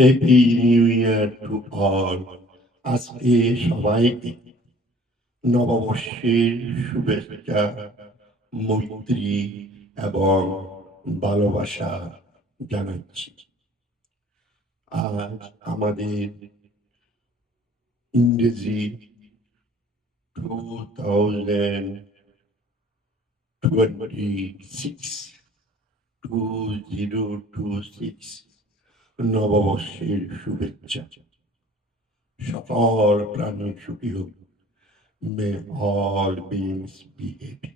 Happy new year to all. আজকে সবাইকে নববর্ষের শুভেচ্ছা, মৈত্রী এবং ভালোবাসা জানাচ্ছি। আজ আমাদের ইংরেজি 2026 নববর্ষের শুভেচ্ছা। সকল প্রাণী সুখী হোক। May all beings be happy.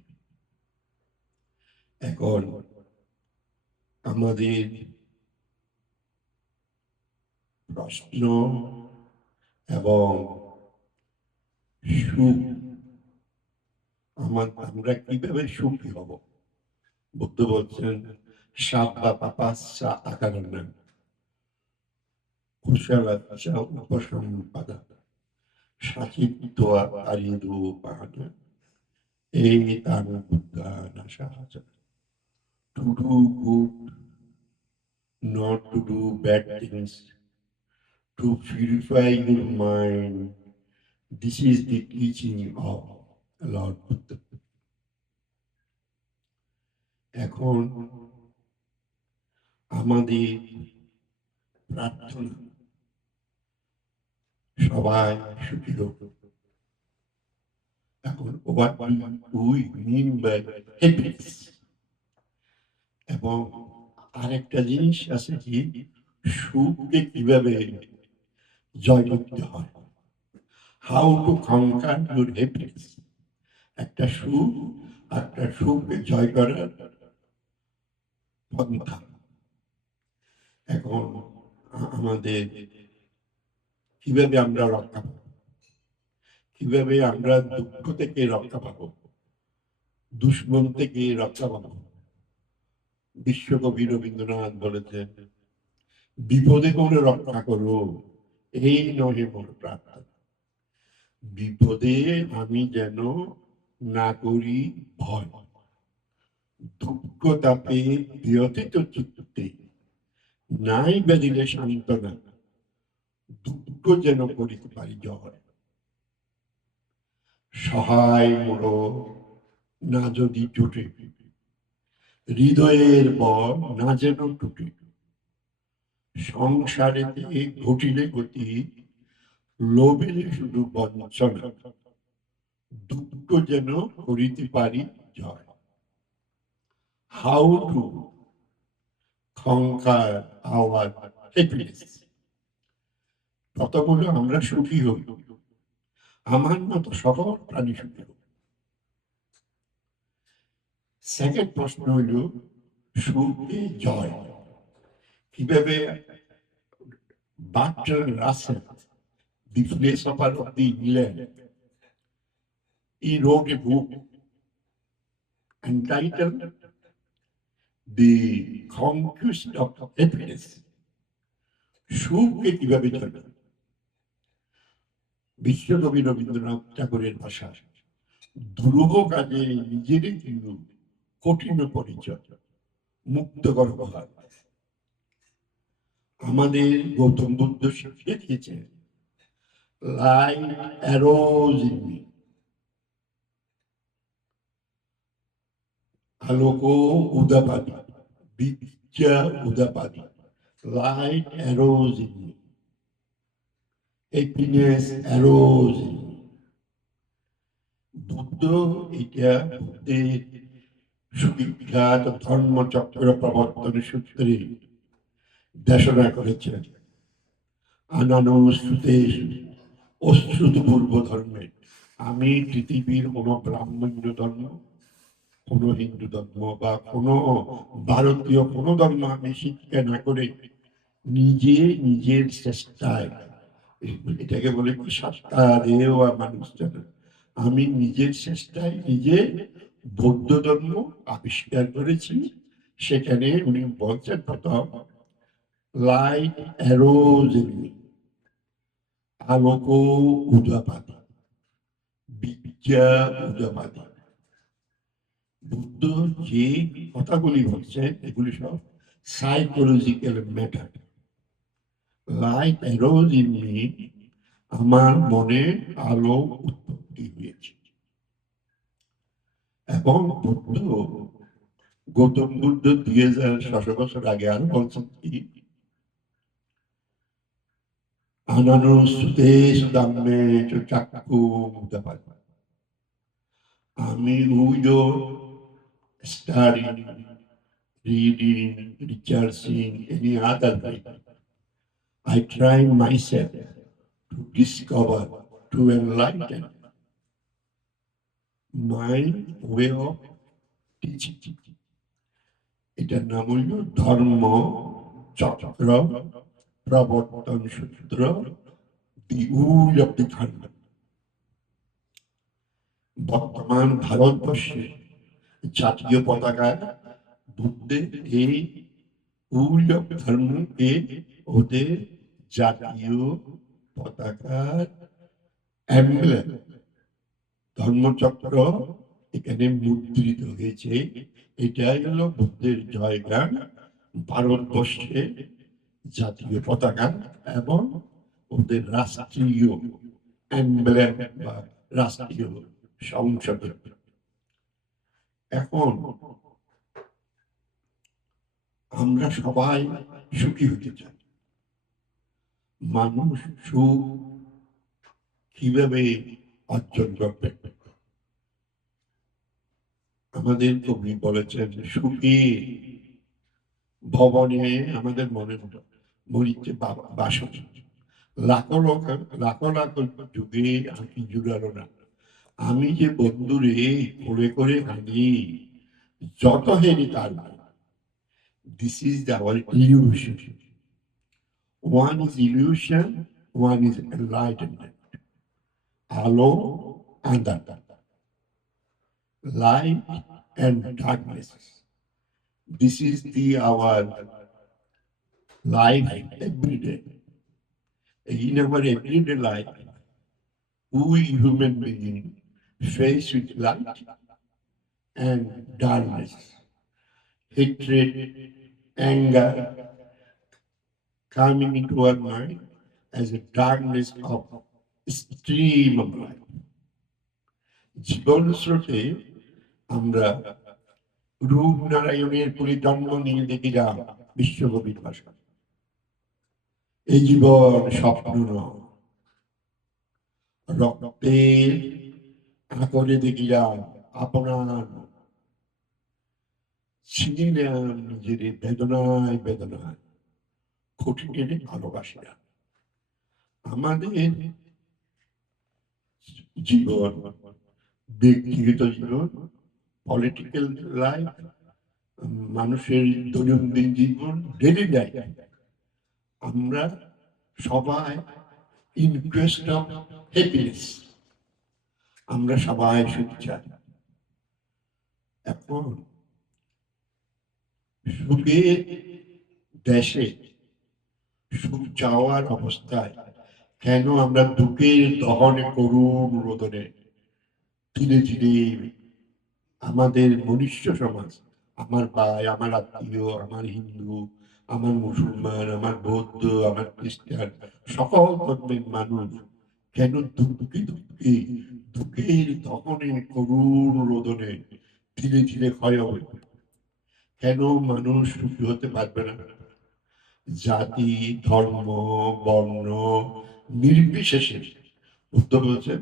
এখন আমাদের প্রশ্ন এবং সুখ, আমরা কিভাবে সুখী হব? বুদ্ধ বলছেন সাব্বা পাপাচ্ছা আকারণা কুশলাচ্ছা উপসম্পাদা সাচিত্বা আরিরূপাণা এতান বুদ্ধানা সাহায্য। To do good, not to do bad things, to purify your mind. This is the teaching of Lord Buddha. এখন আমাদের প্রার্থনা সবাই সুখী হোক। এখন what we mean by happiness, এবং আরেকটা জিনিস আছে কি সুখকে কিভাবে জয় করতে হয়, হাউ টু কনকার ইউর হ্যাপিনেস। একটা সুখকে জয় করার পন্থা। এখন আমাদের কিভাবে আমরা রক্ষা পাবো, কিভাবে আমরা দুঃখ থেকে রক্ষা পাবো, দুশ্মন থেকে রক্ষা পাবো? বিশ্বকবি রবীন্দ্রনাথ বলেছেন, বিপদে করে রক্ষা করো, এই নহে মোর প্রার্থনা। বিপদে আমি যেন না করি ভয়, দুঃখ তাপে বিয়তিত চিত্তে নাই বেদিলে সান্ত্বনা, দুঃখ যেন করিতে পারি জয়। সহায় মোড় না যদি টুটে, হৃদয়ের বর না যেন টুটে, সংসারেতে ঘটিলে গতি, লোভে শুধু বঞ্চনা, দুঃখ যেন করিতে পারি জয়। How to conquer our happiness. প্রথম হলো আমরা সুখী হই, আমার মতো সকল প্রাণী সুখী হোক। সেকেন্ড প্রশ্ন হইল সুখে জয় কিভাবে? Bertrand Russell, the philosopher of the England, he wrote a book entitled The Conquest of Happiness. সুখকে কিভাবে জয় করবে? বিশ্বকবি রবীন্দ্রনাথ ঠাকুরের ভাষা, দুরূহ কাজে নিজেরই কিন্তু কঠিন পরিচয়, মুক্ত গর্ভহার। আমাদের গৌতম বুদ্ধ শিখিয়ে দিয়েছে, লাইট অ্যারোজ ইন মি, আলোকো উদাপাদি, বিদ্যা উদাপাদি, light arose in me, happiness arose in me. Buddha এটা বুদ্ধের সুবিখ্যাত ধর্মচক্র প্রবর্তন সূত্রে দেশনা করেছেন। আনানুশ্রুতেষু অশ্রুত পূর্ব ধর্মে, আমি পৃথিবীর কোনো ব্রাহ্মণ্য ধর্ম, কোনো হিন্দু ধর্ম বা কোনো ভারতীয় কোনো ধর্ম আমি শিক্ষা না করে নিজের চেষ্টায়, এটাকে বলে কি সত্তাদেও মানুষ জানে, আমি নিজের চেষ্টায় নিজে বৌদ্ধ ধর্ম আবিষ্কার করেছি। সেখানে উনি বলছেন প্রথম, লাইট অ্যারোজ ইন মি, আলোক উদাপাদি, বিদ্যা উদাপাদি। বুদ্ধ যে কথাগুলি বলছেন এগুলি সব psychological matter. Light arose in me, আমার মনে আলো উৎপত্তি হয়েছে। এবং বুদ্ধ, গৌতম বুদ্ধ 2600 বছর আগে আরো বলছেন কি, আনানুসুতে সুদাম্মে চাক্ষু মুদাপাত, আমি widow studying, reading, researching any other way. I try myself to discover, to enlighten my way of teaching. এটার নাম হইল ধর্ম চক্র প্রবর্তন সূত্র, দি উইল অফ দি ধর্ম। বর্তমান ভারতবর্ষে জাতীয় পতাকা বুদ্ধের এই উইল অফ ধর্মকে ওদের জাতীয় পতাকার এমব্লেম, ধর্মচক্র এখানে মুদ্রিত হয়েছে। এটাই হলো বুদ্ধের জয়গান, ভারতবর্ষে জাতীয় পতাকা এবং ওদের রাষ্ট্রীয় এমব্লেম বা রাষ্ট্রীয় সংসদ। এখন আমরা সবাই সুখী হতে চাই। মানুষ সুখ কিভাবে অর্জন করবে? আমাদের কবি বলেছেন, সুখী ভবনে আমাদের মনে মরিতে বাসনা, লাখো লাখো লাখো যুগে আঁকি জুড়ালো না। আমি যে বন্ধুরে করে করে হানি, যত হেনি তার নাই। This is our illusion. One is illusion, one is enlightenment. Alo and light and darkness. This is our life every day. In our everyday life, we human beings face with light and darkness, hatred, anger coming into our mind as a darkness of stream of life. জীবন স্রোতে আমরা রূপনারায়ণের পরিদণ্ড নিয়ে দেখি যা বিশ্বকবির ভাষা। এই জীবন স্বপ্ন নয়, রক্তের আঁকড়ে দেখি যা আপনার ছিনিলাম নিজের বেদনায় বেদনায়, খুঁটি টেনে ভালোবাসিয়া। আমাদের জীবন, ব্যক্তিগত জীবন, পলিটিক্যাল লাইফ, মানুষের দৈনন্দিন জীবন, ডেইলি লাইফ, আমরা সবাই ইন কোয়েস্ট অফ হ্যাপিনেস, আমরা সবাই সুখ চাই। এখন সুখের দেশে সুখ চাওয়ার অবস্থায় কেন আমরা দুঃখের দহনে করুণ রোদনে ধীরে ধীরে আমাদের মনুষ্য সমাজ, আমার ভাই, আমার আত্মীয়, আমার হিন্দু, আমার মুসলমান, আমার বৌদ্ধ, আমার খ্রিস্টান, সকল ধর্মের মানুষ কেন দুঃখে দুঃখে দুঃখের দহনে করুণ রোদনে ধীরে ধীরে ক্ষয় হবে? কেন মানুষ সুখী হতে পারবে না? জাতি, ধর্ম, বর্ণ নির্বিশেষে বুদ্ধ বলছেন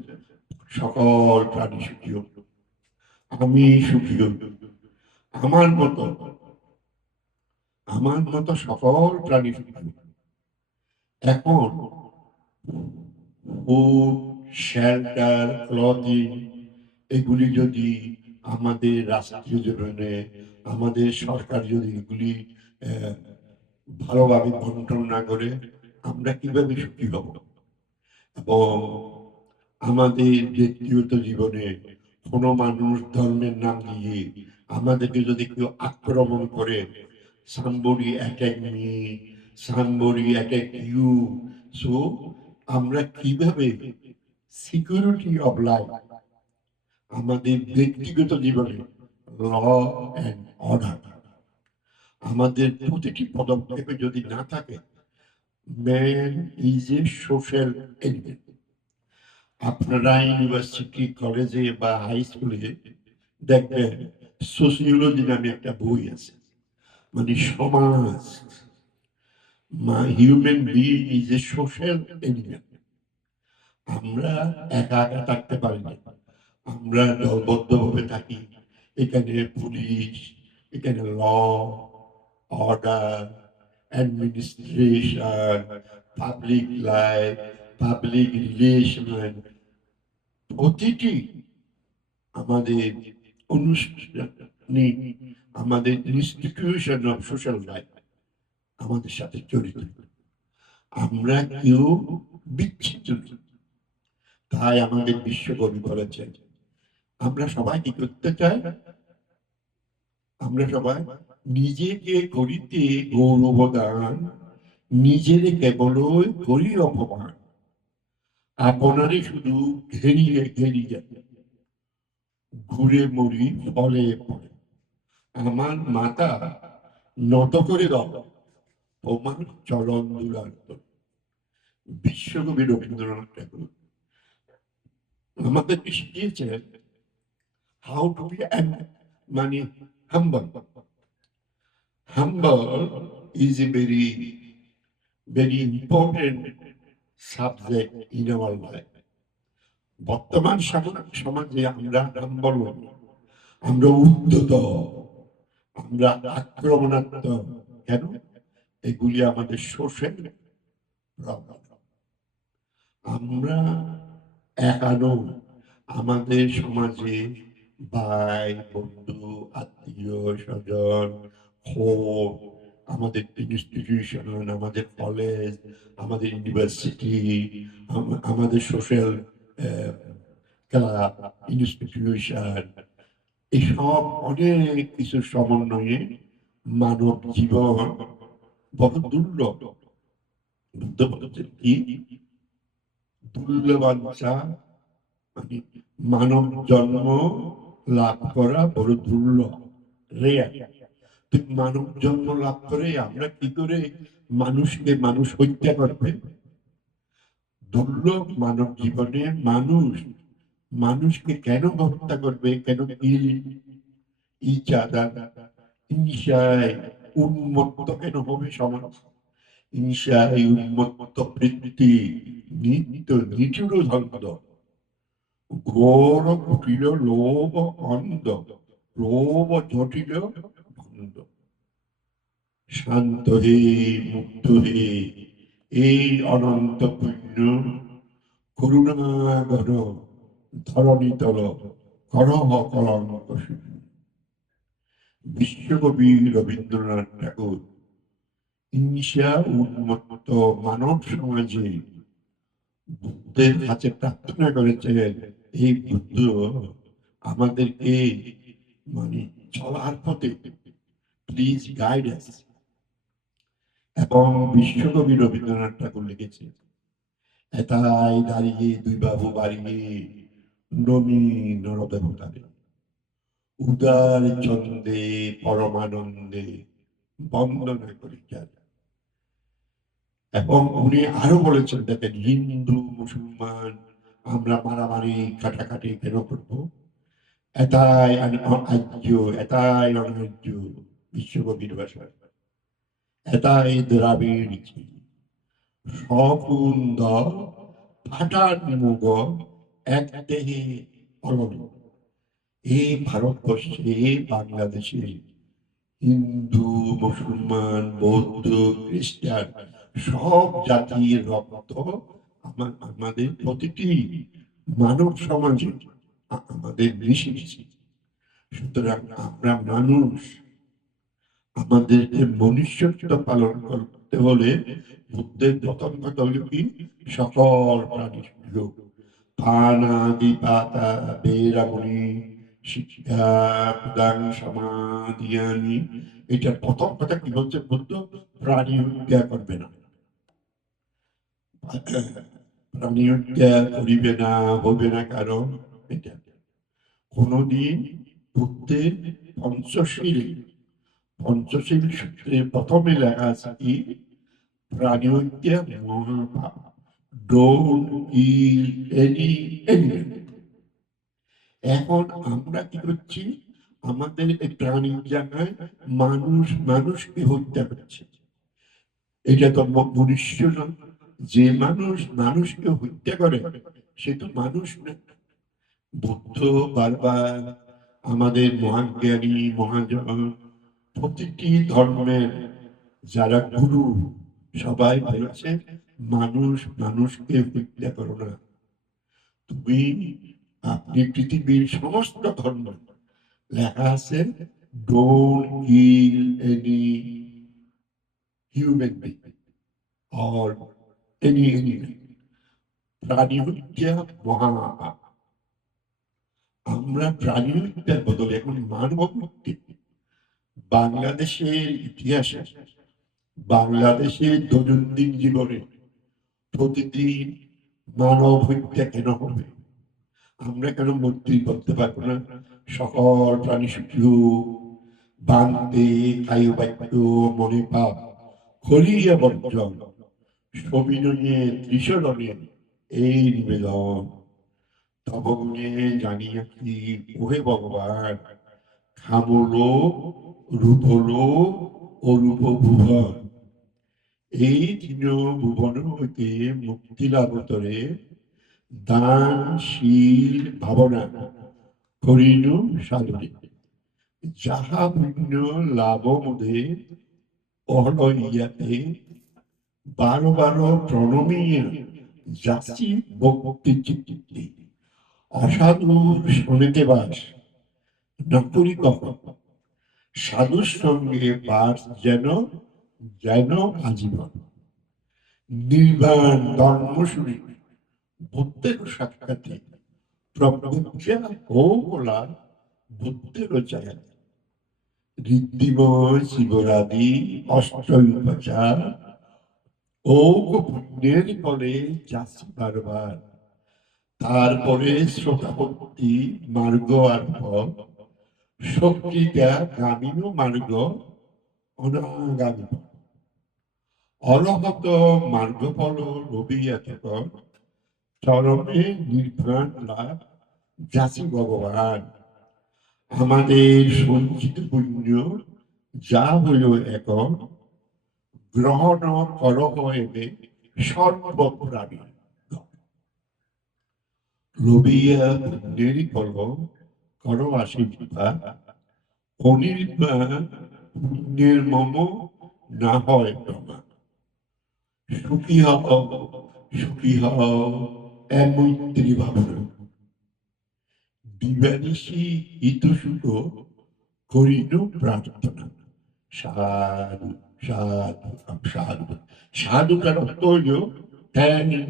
সকল প্রাণী সুখী হোক, আমি সুখী হোক, আমার মতো সকল প্রাণী সুখী হোক। এখন ফুড, শেল্টার, ক্লথিং এগুলি যদি আমাদের রাষ্ট্রীয় জীবনে, আমাদের সরকার যদি এগুলি ভালোভাবে বন্টন না করে, আমরা কিভাবে সুখী হব? এবং আমাদের ব্যক্তিগত জীবনে কোনো মানুষ ধর্মের নাম দিয়ে আমাদেরকে যদি কেউ আক্রমণ করে, somebody attack me, somebody attack you, so আমরা কিভাবে সিকিউরিটি অফ লাইফ, আমাদের ব্যক্তিগত জীবনে ল অ্যান্ড অর্ডার আমাদের প্রতিটি পদক্ষেপে যদি না থাকে, man is a social animal. আপনারা ইউনিভার্সিটি কলেজে বা হাই স্কুলে দেখবেন সোসিওলজি নামে একটা বই আছে, মানে সমাজ, human being is a social animal. আমরা একা একা থাকতে পারি না, আমরা দলবদ্ধভাবে থাকি। এখানে পুলিশ, এখানে law, order, administration, public life, public relation, প্রতিটি আমাদের অনুষ্ঠানে, আমাদের ইনস্টিটিউশন অফ সোশ্যাল লাইফ আমাদের সাথে জড়িত। আমরা কেউ বিচ্ছিন্ন নই। তাই আমাদের বিশ্বকবি বলেছেন, আমরা সবাই কি করতে চাই? আমরা সবাই নিজেকে করিতে গৌরব দান, নিজের কেবলই করি অপমান, আপনারই শুধু ঘেরিয়ে ঘেরিয়ে ঘুরে মরি ফলে পড়ে। আমার মাথা নত করে দাও তোমার চরণ দুরান্ত। বিশ্বকবি রবীন্দ্রনাথ ঠাকুর আমাদেরকে শিখিয়েছেন হাউ টু বি মানে humble. Humble is a very very important subject in our life. বর্তমান সমাজে আমরা হাম্বল, আমরা উদ্ধত, আমরা আক্রমণাত্মক। কেন? এগুলি আমাদের সোশ্যাল প্রবলেম। আমরা একানো, আমাদের সমাজে ভাই বন্ধু আত্মীয় স্বজন, আমাদের ইনস্টিটিউশন, আমাদের কলেজ, আমাদের ইউনিভার্সিটি, আমাদের সোশ্যাল ক্লাব, ইনস্টিটিউশন, এসব অনেক কিছু সমন্বয়ে মানব জীবন বড় দুর্লভ। বুদ্ধ বলেছেন কি দুর্লভাঞ্চা, মানে মানব জন্ম লাভ করা বড় দুর্লভ, রেয়ার। মানব জন্ম লাভ করে আমরা কি করে মানুষকে মানুষ হত্যা করবে? দুর্লভ মানব জীবনে মানুষ মানুষকে কেন হত্যা করবে? কেন হিংসায় উন্মত্ত কেন হবে সমাজ? হিংসায় উন্মত্ত বৃত্তি নিত্য নিঠুর ধন্দ, ঘোর কুটিল লোভ অন্ধ, লোভ জটিল ভন্ড। শান্ত হে, মুক্ত হে, এই অনন্ত পুণ্য করুণাগর ধরণী তল করহ কলঙ্ক শূন্য। বিশ্বকবি রবীন্দ্রনাথ ঠাকুর হিংসা উন্মত্ত মানব সমাজে বুদ্ধের কাছে প্রার্থনা করেছেন, এই বুদ্ধ আমাদেরকে মানে চলার পথে প্লিজ গাইড আস। এবং বিশ্বকবি রবীন্দ্রনাথ ঠাকুর লিখেছে, এতাই দাঁড়িয়ে দুই বাবু বাড়িয়ে নমি নরদেবতারে, উদার ছন্দে পরমানন্দে বন্দনা করি যান। এবং উনি আরো বলেছেন, দেখেন, হিন্দু মুসলমান আমরা মারামারি কাটাকাটি কেন করবো? এটাই আর্য, এটাই অনার্য। বিশ্বকবির ভাষা, এটাই দ্রাবিড় সকুন্দ ফাটার মুগ এক দেহে অলন। এই ভারতবর্ষে, বাংলাদেশে হিন্দু মুসলমান বৌদ্ধ খ্রিস্টান সব জাতির রক্ত আমাদের প্রতিটি মানব সমাজে আমাদের মিশে মিশে। সুতরাং আমরা মানুষ, আমাদেরকে মনুষ্যত্ব পালন করতে হলে বুদ্ধের প্রথম কথা হল কি সকল প্রাণী যোগ, পানাদি পাতা বেরামণি শিক্ষা দান সমাধিয়ানি। এটার প্রথম কথা কি বলছে বুদ্ধ? প্রাণী হত্যা করবে না, প্রাণী হত্যা করিবে না, হবে না। কারণ এটা কোনদিন বুদ্ধের পঞ্চশীল সূত্রে প্রথমে লেখা আছে কি প্রাণী হত্যা মহাপাপ। Don't kill any animal. এখন আমরা কি করছি? আমাদের এই প্রাণীর জায়গায় মানুষ মানুষকে হত্যা করছে। এটা তো মনুষ্য নয়। যে মানুষ মানুষকে হত্যা করে সে তো মানুষ না। বুদ্ধ বারবার, আমাদের মহাজ্ঞানী মহাজন, প্রতিটি ধর্মের যারা গুরু সবাই বলেছে মানুষ মানুষকে হত্যা করো না। তুমি, আপনি পৃথিবীর সমস্ত ধর্ম লেখা আছে don't kill any human being or any animal. প্রাণী হত্যা মহাপাপ। আমরা প্রাণী হত্যার বদলে এখন মানব হত্যা। বাংলাদেশের ইতিহাসে, বাংলাদেশের দৈনন্দিন জীবনে প্রতিদিন মানব হত্যা কেন হবে? আমরা কেন মন্ত্রী করতে পারবো না? সকল প্রাণী সুখী বান্তে কায়ু বাক্য মনে পাপ খলিয়া বর্জন সবিনয়ে ত্রিশরণে এই নিবেদন। তব গুণে জানিয়াছি ওহে ভগবান, খামলো রূপলো অরূপ ভুবন। এই তিন ভুবন হইতে মুক্তি লাভ করে দানশীল ভাবনা করিল সাধনে। যাহা পুণ্য লাভ মুদে অহলইয়াতে বারো বারো প্রণমীয় যাচ্ছি ভক্তি চিত্তে। অসাধুর শোনেতে বাস না করি কখন, সাধুর সঙ্গে বাস যেন যেন আজীবন। নির্বাণ ধর্মসূরি বুদ্ধের সাক্ষাতে প্রজ্ঞা ও বলা বুদ্ধের চায় ঋদ্ধিময় শিবরাদি অষ্টউপচার ও পুণ্যের ফলে যাচ্ছি বারবার। তারপরে শ্রোতাপত্তি মার্গ আর ফল শক্তিটা গামীয় মার্গ অনাগামী অলহত মার্গ ফল রবিয়াতকর চরমে নির্বাণ লাভ যাচি ভগবান। আমাদের সঞ্চিত পুণ্য যা হইল এখন গ্রহণ করহ এবে সর্বপ্রাণী। লোভিয়া পুণ্যের ফল করো আশীর্বাদ, অনির্বাণ পুণ্যের মম না হয় প্রমাণ। সুখী হও সুখী হও এমৈত্রী ভাবনা, দিবানিশি হিতসুখ করিল প্রার্থনা। সাধু সাধু সাধু। সাধুটার অর্থ হইল থ্যাংক ইউ,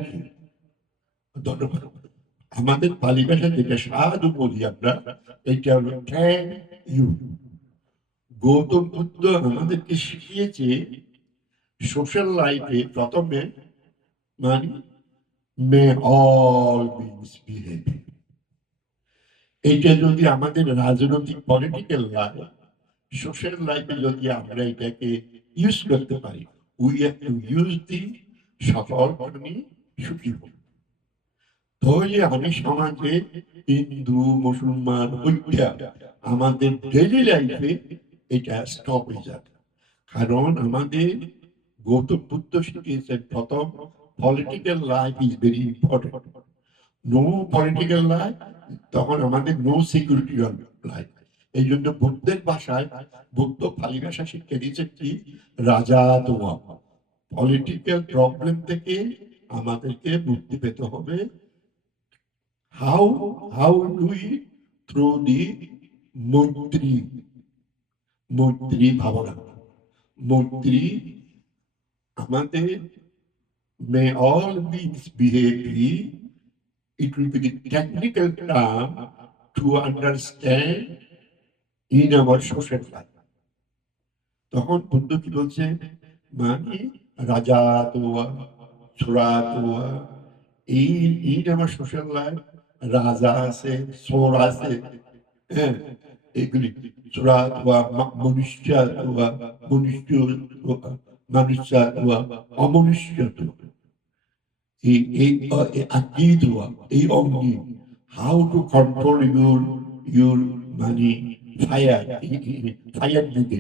ধন্যবাদ। আমাদের পালি ভাষা যেটা সাধু বলি আমরা, এটা হলো থ্যাংক ইউ। গৌতম বুদ্ধ আমাদেরকে শিখিয়েছে সোশ্যাল লাইফে প্রথমে মানে মে অল বিংস বিহেভ। এইটা যদি আমাদের রাজনৈতিক পলিটিক্যাল লাইফ সোশ্যাল লাইফে যদি আমরা এটাকে ইউজ করতে পারি, we have to use the সকল প্রাণী সুখী হোক। তাহলে আমি সমাজে হিন্দু মুসলমান হত্যা আমাদের ডেইলি লাইফে এটা স্টপ হয়ে যাবে। কারণ আমাদের গৌতম বুদ্ধ শিখিয়েছেন প্রথম political life is very important. No political life, তখন আমাদের নো সিকিউরিটি লাইফ। এই জন্য বুদ্ধের ভাষায় বুদ্ধ পালি ভাষা শিক্ষা দিয়েছে কি রাজা তোমা। পলিটিক্যাল প্রবলেম থেকে আমাদেরকে মুক্তি পেতে হবে। How do we? Through the মৈত্রী, মৈত্রী ভাবনা। মৈত্রী আমাদের may all beings behave free. It will be the technical term to understand in our social life. তখন বুদ্ধ কি বলছে? মানে রাজা তোয়া ছোড়া তোয়া, এই ইন আমার সোশ্যাল লাইফ রাজা আছে সোর আছে, হ্যাঁ এগুলি ছোড়া তোয়া মনুষ্য তোয়া মনুষ্য মানুষ্যত্ব, অমনুষ্যত্ব, আগ্নেয়ত্ব, এই অগ্নি, how to control your মানে ফায়ার, ফায়ার দিতে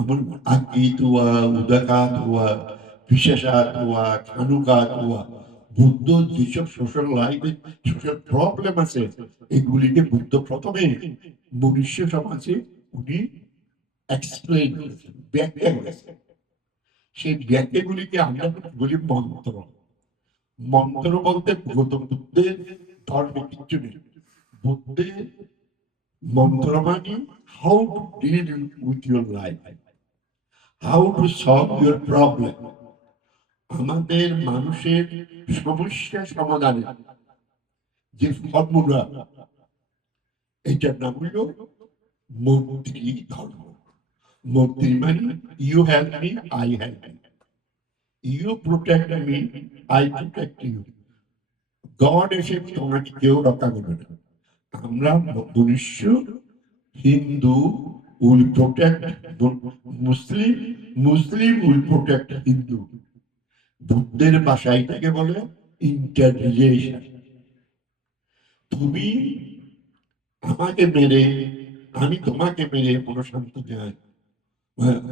আমার আগ্নেয়ত্ব, উদাকাত্ব, বিশেষাত্ব, খানুকাত্ব, বুদ্ধ যেসব সোশ্যাল লাইফে সোশ্যাল প্রবলেম আছে এগুলিকে বুদ্ধ প্রথমে মনুষ্য সমাজে উনি এক্সপ্লেন করেছেন, ব্যাখ্যা করেছেন। সেই ব্যাখ্যাগুলিকে আমরা বলি মন্ত্র। মন্ত্র বলতে গৌতম বুদ্ধের ধর্মে কিচ্ছু নেই। বুদ্ধের মন্ত্র মানে how to deal with your life, how to solve your problem. আমাদের মানুষের সমস্যা সমাধানের যে ফর্মুলা, এটার নাম হল মৈত্রী ধর্ম। মৈত্রী মানে you help me, I help me, you protect me, I protect you. God এসে তোমাকে কেউ রক্ষা করবে না। আমরা মনুষ্য, Hindu will protect Muslim, Muslim will protect Hindu. বুদ্ধের ভাষায় এটাকে বলে ইন্টার রিলেশন। তুমি আমাকে মেরে, আমি তোমাকে মেরে কোনো শান্তি নেই।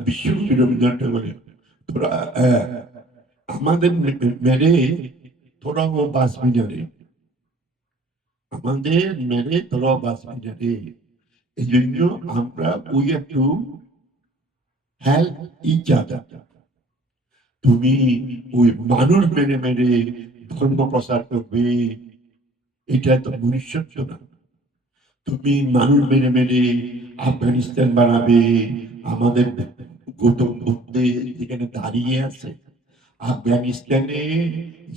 বিশ্বকবি রবীন্দ্রনাথ বলে তোরা আমাদের মেরে তোরাও বাঁচবি না রে, আমাদের মেরে তোরাও বাঁচবি না রে। এই জন্য আমরা we have to help each other. তুমি ওই মানুষ মেরে মেরে ধর্ম প্রচার করবে, এটা তো মনুষ্যত্ব না। তুমি মানুষ মেরে মেরে আফগানিস্তান বানাবে। আমাদের গৌতম বুদ্ধ যেখানে দাঁড়িয়ে আছে আফগানিস্তানে,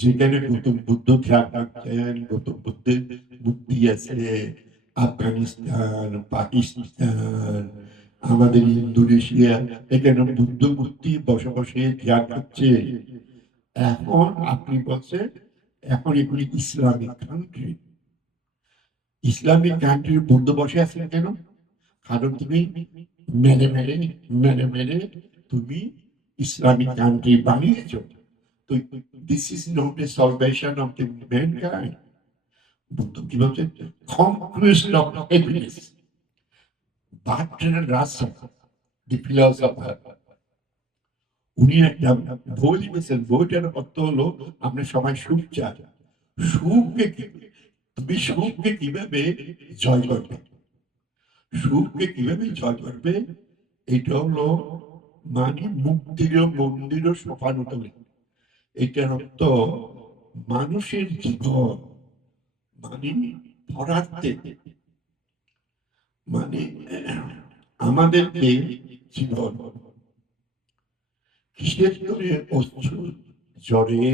যেখানে গৌতম বুদ্ধ ধ্যান রাখছেন, গৌতম বুদ্ধের মূর্তি আছে, আফগানিস্তান, পাকিস্তান, আমাদের ইন্দোনেশিয়া, এখানে বুদ্ধ মূর্তি বসে বসে ধ্যান করছে। এখন আপনি বলছেন এখন এগুলি Islamic country. Islamic country Buddha বসে আছেন কেন? কারণ তুমি মেরে মেরে মেরে মেরে তুমি ইসলামিক কান্ট্রি বানিয়েছ। তো this is not a salvation of the mankind. Buddha কি বলছেন? Conquest of happiness. Bertrand Russell, the philosopher, উনি একটা বই লিখেছেন। বইটার অর্থ হলো আমরা সবাই সুখ চাই। সুখকে তুমি সুখকে কিভাবে জয় করবে, সুখকে কিভাবে জয় করবে, এটা হলো মানে মুক্তির মন্দির সোপান তলে। এটার অর্থ মানুষের জীবন মানে পরার্থে, মানে আমাদেরকে জীবন কিসের জন্য অশ্রু জ্বরে,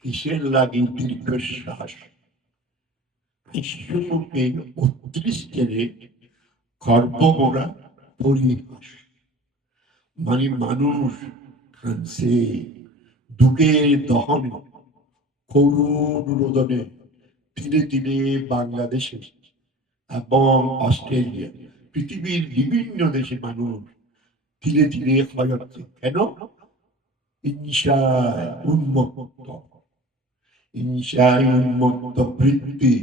কিসের লাগি দীর্ঘশ্বাস, বিশ্বকে উৎকৃষ্টের গর্বমোরা পরিহাস। মানে মানুষ কাঁদছে দুঃখের দহনে, করুণ রোদনে, ধীরে ধীরে বাংলাদেশে এবং অস্ট্রেলিয়া, পৃথিবীর বিভিন্ন দেশে মানুষ ধীরে ধীরে ক্ষয় হচ্ছে। কেন? হিংসায় উন্মত্ত, হিংসায় উন্মত্ত বৃত্তি,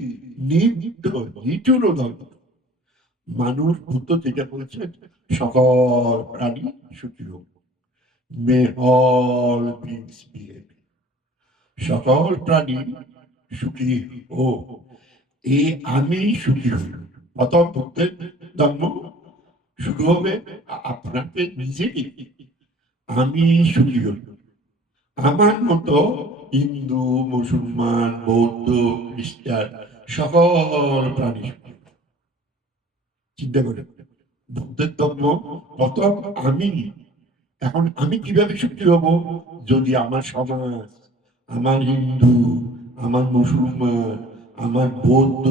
নিত্য নিঠুর ধর্ম। মানুষ বুদ্ধ যেটা বলেছেন, সকল প্রাণী সুখী হোক, may all beings be happy. সকল প্রাণী সুখী হোক, এ আমি সুখী হই। প্রথম বুদ্ধের ধর্ম শুরু হবে আপনাকে নিজেকে, আমি সুখী হই। আমার মতো হিন্দু, মুসলমান, বৌদ্ধ, খ্রিস্টান সকল প্রাণী সুখী। চিন্তা করে বুদ্ধের ধর্ম প্রথম আমি। এখন আমি কিভাবে সুখী হব? যদি আমার সমাজ, আমার হিন্দু, আমার মুসলমান, আমার বৌদ্ধ,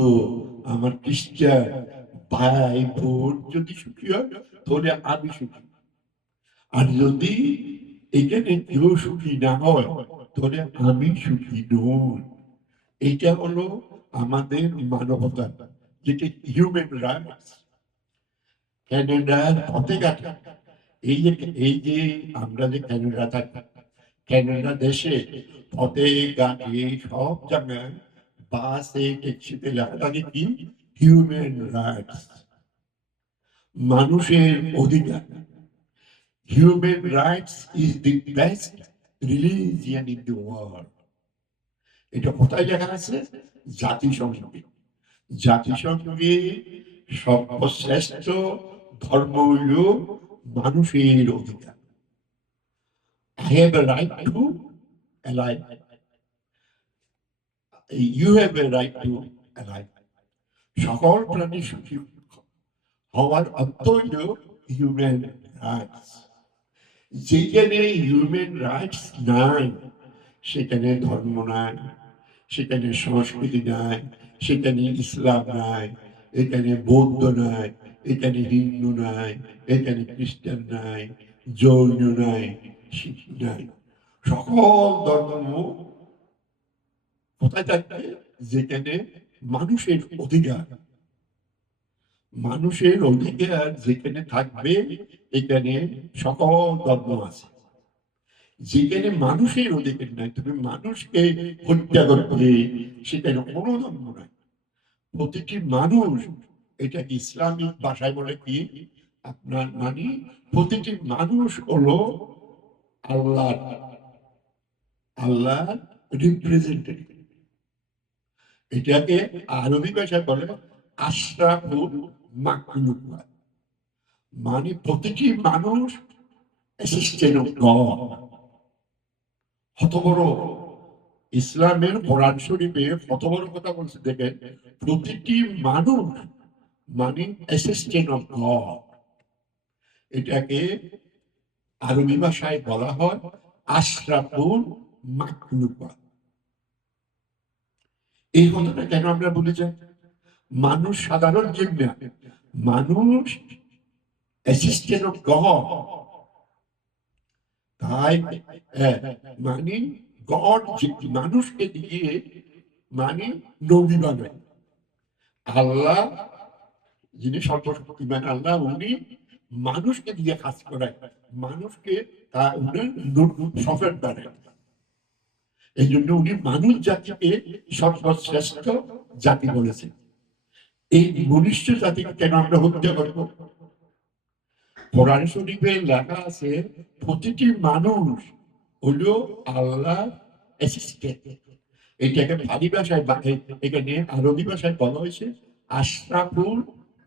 আমার খ্রিস্টান ভাই বোন যদি সুখী হয়, তাহলে আমি সুখী। আর যদি এখানে কেউ সুখী না হয়, তাহলে আমি সুখী নই। এটা হলো আমাদের মানবতা, যেটা হিউম্যান রাইটস। ক্যানাডার পতাকাটা এই যে আমরা যে ক্যানাডা থাকি, ক্যানাডা দেশে পথে ঘাটে সব জায়গায় বাসে ট্যাক্সিতে লেখা থাকে কি হিউম্যান রাইটস, মানুষের অধিকার। Human rights is the best religion in the world. এটা কোথায় লেখা আছে? জাতিসংঘে। জাতিসংঘে সর্বশ্রেষ্ঠ ধর্ম হইল মানুষের অধিকার। I have a right to alive. You have a right to alive. সকল প্রাণী সুখী হওয়ার অর্থ হইল হিউম্যান রাইটস। যেখানে হিউম্যান রাইটস নাই সেখানে ধর্ম নাই, সেখানে সংস্কৃতি নাই, সেখানে ইসলাম নাই, এখানে বৌদ্ধ নাই, এখানে হিন্দু নাই, এখানে খ্রিস্টান নাই, জৈন নাই, শিখ নাই। সকল ধর্ম কোথায় থাকবে? যেখানে মানুষের অধিকার, মানুষের অধিকার যেখানে থাকবে এখানে সকল ধর্ম আছে। যেখানে মানুষের অধিকার নাই, তুমি মানুষকে হত্যা করবে, সেখানে কোনো ধর্ম নাই। প্রতিটি মানুষ, এটা ইসলামিক ভাষায় বলে কি আপনার মানে প্রতিটি মানুষ হলো আল্লাহ রিপ্রেজেন্টেটিভ। এটাকে আরবি ভাষায় বলে আশরাফুল মাখলুকাত, মানে প্রতিটি মানুষ অ্যাসিস্ট্যান্ট অফ গড। কত বড় ইসলামের কোরআন শরীফে কত বড় কথা বলছে দেখেন, প্রতিটি মানুষ মানে অ্যাসিস্ট্যান্ট অফ গড। এটাকে আরবি ভাষায় বলা হয় আশরাফুল মাখলুকাত। এই কথাটা কেন আমরা বলে যাই? মানুষ সাধারণ জীব না, মানুষ অ্যাসিস্ট্যান্ট অফ গড। তাই মানে গড মানুষকে দিয়ে মানে নবী বানায়। আল্লাহ যিনি সর্বশক্তিমান আল্লাহ, উনি মানুষকে দিয়ে কাজ করায়, মানুষকে সফেদ বানায়। এই জন্য উনি মানুষ জাতিকে সর্বশ্রেষ্ঠ জাতি বলেছেন। এই মনুষ্য জাতিকে কেন আমরা হত্যা করবো? কোরআন শরীফে লেখা আছে প্রতিটি মানুষ হলো আল্লাহ অ্যাসিস্ট্যান্ট। এটাকে ফারি ভাষায় এখানে আরবি ভাষায় বলা হয়েছে আশরাফুল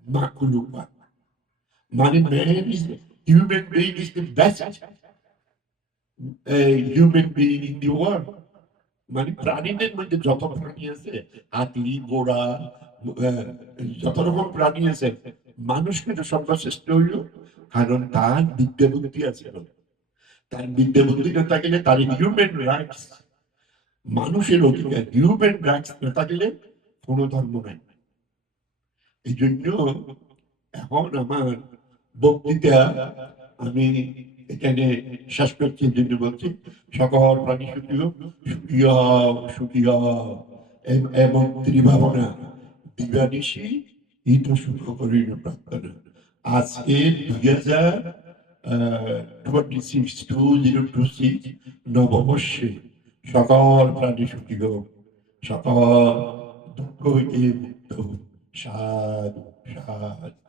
মাখলুকাত, মানে man is human being is the best human being in the world. মানে প্রাণীদের মধ্যে যত প্রাণী আছে, হাতি, ঘোড়া, যত রকম প্রাণী আছে, মানুষ কিন্তু সর্বশ্রেষ্ঠ হইল, কারণ তার বিদ্যা বুদ্ধি আছে। তার বিদ্যা বুদ্ধি না থাকলে তার হিউম্যান রাইটস, মানুষের অধিকার, হিউম্যান রাইটস না থাকলে কোনো ধর্ম নাই। এই জন্য এখন আমার বক্তৃতা আমি এখানে শেষ করছি, জন্য বলছি সকল প্রাণী সুখী হোক, সুখী হও, সুখী হও এবং ত্রিভাবনা দিবানিশি হিত সুখ করিল প্রার্থনা। আজকে 2026 নববর্ষে সকল প্রাণী সুখী হোক, সকল দুঃখ হইতে মুক্ত হোক। সাধু সাধু।